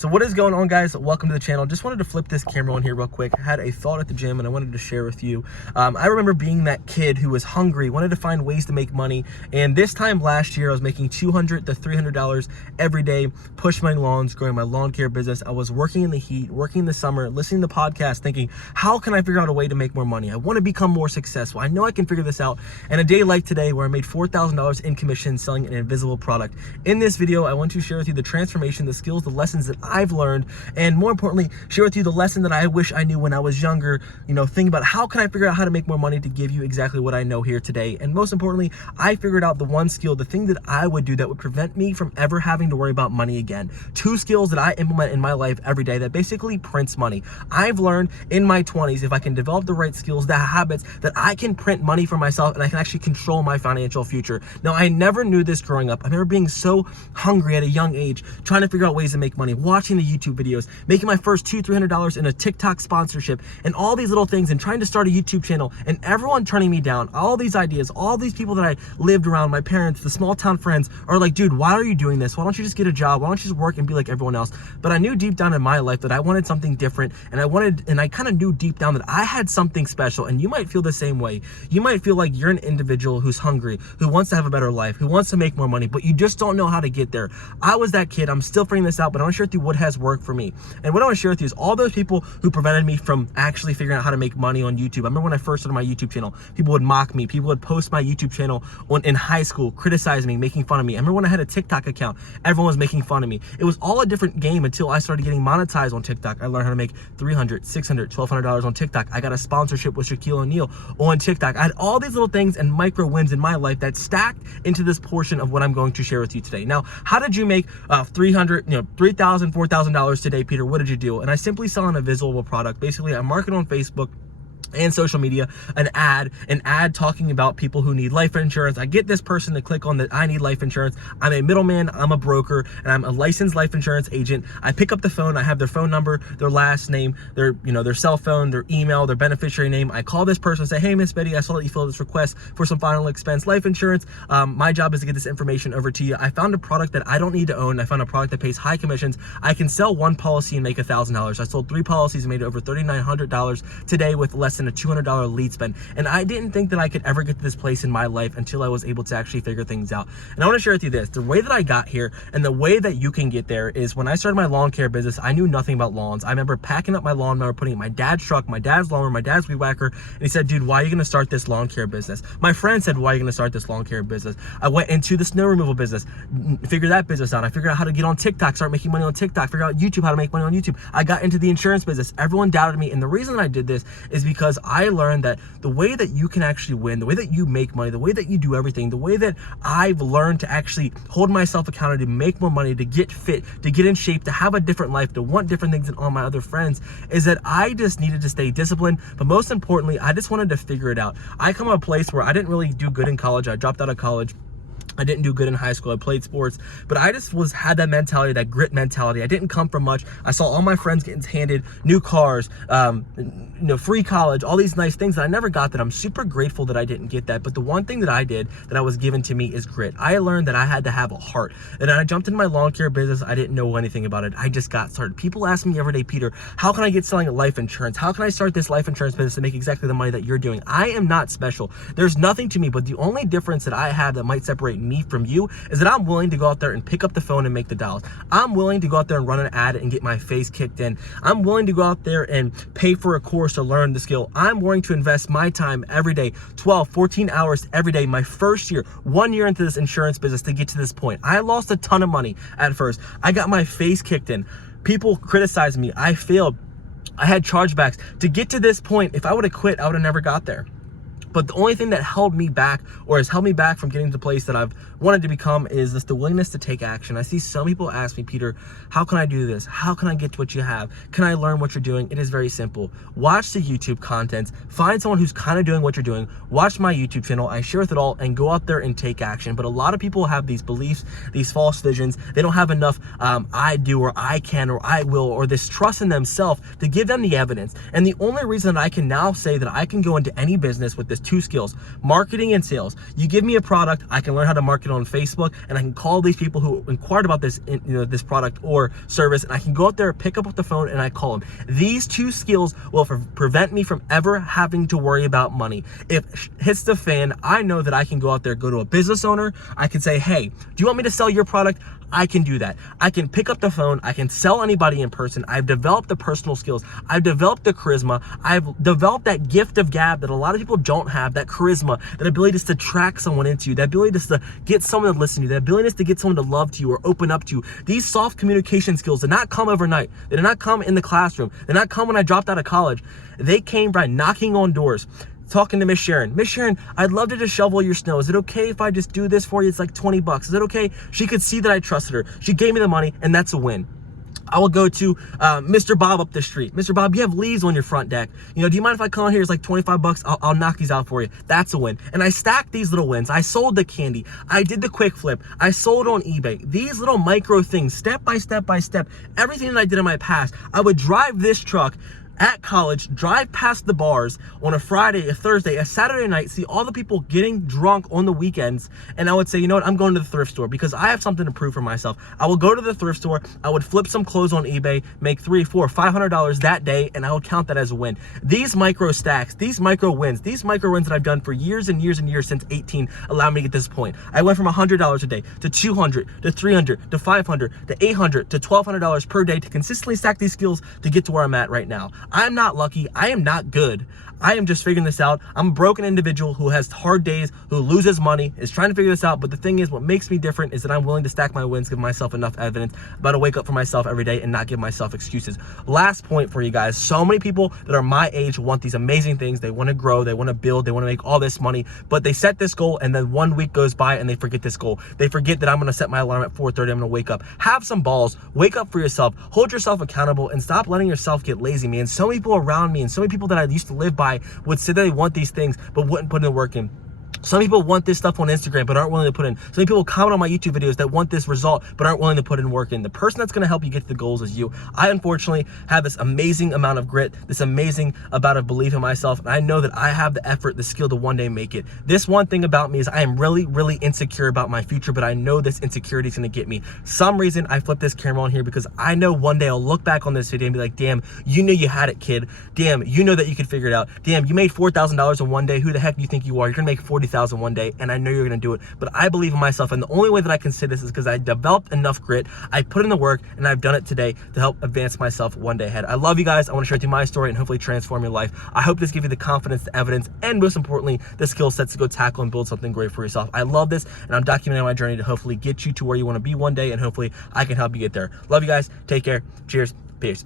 So what is going on, guys? Welcome to the channel. Just wanted to flip this camera on here real quick. I had a thought at the gym and I wanted to share with you. I remember being that kid who was hungry, wanted to find ways to make money. And this time last year, I was making $200 to $300 every day, push mowing lawns, growing my lawn care business. I was working in the heat, working in the summer, listening to podcasts, thinking, how can I figure out a way to make more money? I want to become more successful. I know I can figure this out. And a day like today, where I made $4,000 in commission selling an invisible product. In this video, I want to share with you the transformation, the skills, the lessons that I've learned, and more importantly, share with you the lesson that I wish I knew when I was younger, thinking about how can I figure out how to make more money to give you exactly what I know here today. And most importantly, I figured out the one skill, the thing that I would do that would prevent me from ever having to worry about money again. 2 skills that I implement in my life every day that basically prints money. I've learned in my 20s, if I can develop the right skills, the habits, that I can print money for myself and I can actually control my financial future. Now, I never knew this growing up. I remember being so hungry at a young age, trying to figure out ways to make money, watching the YouTube videos, making my first $200-300 in a TikTok sponsorship, and all these little things, and trying to start a YouTube channel, and everyone turning me down. All these ideas, all these people that I lived around, my parents, the small town friends, are like, dude, why are you doing this? Why don't you just get a job? Why don't you just work and be like everyone else? But I knew deep down in my life that I wanted something different, and I kind of knew deep down that I had something special. And you might feel the same way. You might feel like you're an individual who's hungry, who wants to have a better life, who wants to make more money, but you just don't know how to get there. I was that kid. I'm still figuring this out, but I want to share with you what has worked for me. And what I want to share with you is all those people who prevented me from actually figuring out how to make money on YouTube. I remember when I first started my YouTube channel, people would mock me. People would post my YouTube channel in high school, criticize me, making fun of me. I remember when I had a TikTok account, everyone was making fun of me. It was all a different game until I started getting monetized on TikTok. I learned how to make $300, $600, $1,200 on TikTok. I got a sponsorship with Shaquille O'Neal on TikTok. I had all these little things and micro wins in my life that stacked into this portion of what I'm going to share with you today. Now, how did you make $3,000, $4,000 today, Peter? What did you do? And I simply sell an invisible product. Basically, I market on Facebook and social media, an ad talking about people who need life insurance. I get this person to click on that I need life insurance. I'm a middleman, I'm a broker, and I'm a licensed life insurance agent. I pick up the phone, I have their phone number, their last name, their cell phone, their email, their beneficiary name. I call this person and say, hey, Miss Betty, I saw that you filled this request for some final expense life insurance. My job is to get this information over to you. I found a product that I don't need to own. I found a product that pays high commissions. I can sell one policy and make $1,000. I sold 3 policies and made over $3,900 today with less than a $200 lead spend. And I didn't think that I could ever get to this place in my life until I was able to actually figure things out. And I want to share with you this, the way that I got here and the way that you can get there is when I started my lawn care business, I knew nothing about lawns. I remember packing up my lawnmower, putting it in my dad's truck, my dad's lawnmower, my dad's weed whacker, and he said, dude, why are you going to start this lawn care business? My friend said, why are you going to start this lawn care business? I went into the snow removal business, figured that business out. I figured out how to get on TikTok, start making money on TikTok, figure out YouTube, how to make money on YouTube. I got into the insurance business. Everyone doubted me. And the reason I did this is because I learned that the way that you can actually win, the way that you make money, the way that you do everything, the way that I've learned to actually hold myself accountable, to make more money, to get fit, to get in shape, to have a different life, to want different things than all my other friends, is that I just needed to stay disciplined. But most importantly, I just wanted to figure it out. I come from a place where I didn't really do good in college. I dropped out of college. I didn't do good in high school. I played sports, but I just had that mentality, that grit mentality. I didn't come from much. I saw all my friends getting handed new cars, free college, all these nice things that I never got, that I'm super grateful that I didn't get that. But the one thing that I did that I was given to me is grit. I learned that I had to have a heart. And I jumped into my lawn care business. I didn't know anything about it. I just got started. People ask me every day, Peter, how can I get selling life insurance? How can I start this life insurance business to make exactly the money that you're doing? I am not special. There's nothing to me, but the only difference that I have that might separate me from you is that I'm willing to go out there and pick up the phone and make the dials. I'm willing to go out there and run an ad and get my face kicked in. I'm willing to go out there and pay for a course to learn the skill. I'm willing to invest my time every day, 12, 14 hours every day, my first year, 1 year into this insurance business to get to this point. I lost a ton of money at first. I got my face kicked in. People criticized me. I failed. I had chargebacks. To get to this point, if I would have quit, I would have never got there. But the only thing that held me back, or has held me back from getting to the place that I've wanted to become, is just the willingness to take action. I see some people ask me, Peter, how can I do this? How can I get to what you have? Can I learn what you're doing? It is very simple. Watch the YouTube content, find someone who's kind of doing what you're doing, watch my YouTube channel, I share with it all, and go out there and take action. But a lot of people have these beliefs, these false visions. They don't have enough I do, or I can, or I will, or this trust in themselves to give them the evidence. And the only reason that I can now say that I can go into any business with this 2 skills, marketing and sales. You give me a product, I can learn how to market market on Facebook, and I can call these people who inquired about this, this product or service, and I can go out there, pick up the phone, and I call them. These two skills will prevent me from ever having to worry about money. If hits the fan, I know that I can go out there, go to a business owner, I can say, hey, do you want me to sell your product? I can do that. I can pick up the phone. I can sell anybody in person. I've developed the personal skills. I've developed the charisma. I've developed that gift of gab that a lot of people don't have, that charisma, that ability just to track someone into you, that ability just to get someone to listen to you, that ability just to get someone to love to you or open up to you. These soft communication skills did not come overnight. They did not come in the classroom. They did not come when I dropped out of college. They came by knocking on doors, talking to Miss Sharon. Miss Sharon, I'd love to just shovel your snow. Is it okay if I just do this for you? It's like 20 bucks. Is it okay? She could see that I trusted her. She gave me the money, and that's a win. I will go to Mr. Bob up the street. Mr. Bob, you have leaves on your front deck. Do you mind if I come in here? It's like 25 bucks. I'll knock these out for you. That's a win. And I stacked these little wins. I sold the candy. I did the quick flip. I sold on eBay. These little micro things, step by step by step, everything that I did in my past. I would drive this truck at college, drive past the bars on a Friday, a Thursday, a Saturday night, see all the people getting drunk on the weekends, and I would say, you know what, I'm going to the thrift store because I have something to prove for myself. I will go to the thrift store, I would flip some clothes on eBay, make $300, $400, $500 that day, and I would count that as a win. These micro stacks, these micro wins that I've done for years and years and years since 18 allow me to get this point. I went from $100 a day to $200 to $300 to $500 to $800 to $1,200 per day to consistently stack these skills to get to where I'm at right now. I'm not lucky. I am not good. I am just figuring this out. I'm a broken individual who has hard days, who loses money, is trying to figure this out. But the thing is, what makes me different is that I'm willing to stack my wins, give myself enough evidence, about to wake up for myself every day and not give myself excuses. Last point for you guys. So many people that are my age want these amazing things. They want to grow, they want to build, they want to make all this money, but they set this goal and then 1 week goes by and they forget this goal. They forget that I'm going to set my alarm at 4:30. I'm going to wake up. Have some balls. Wake up for yourself. Hold yourself accountable and stop letting yourself get lazy, man. So many people around me and so many people that I used to live by would say that they want these things but wouldn't put in the work in. Some people want this stuff on Instagram but aren't willing to put in. So many people comment on my YouTube videos that want this result but aren't willing to put in work in. The person that's going to help you get to the goals is you. I unfortunately have this amazing amount of grit, this amazing amount of belief in myself, and I know that I have the effort, the skill to one day make it. This one thing about me is I am really, really insecure about my future, but I know this insecurity is going to get me. Some reason I flipped this camera on here because I know one day I'll look back on this video and be like, damn, you knew you had it, kid. Damn, you know that you could figure it out. Damn, you made $4,000 in one day. Who the heck do you think you are? You're going to make $40,000 one day, and I know you're gonna do it. But I believe in myself, and the only way that I can say this is because I developed enough grit, I put in the work, and I've done it today to help advance myself one day ahead. I love you guys. I want to share with you my story and hopefully transform your life. I hope this gives you the confidence, the evidence, and most importantly, the skill sets to go tackle and build something great for yourself. I love this, and I'm documenting my journey to hopefully get you to where you want to be one day, and hopefully I can help you get there. Love you guys. Take care. Cheers. Peace.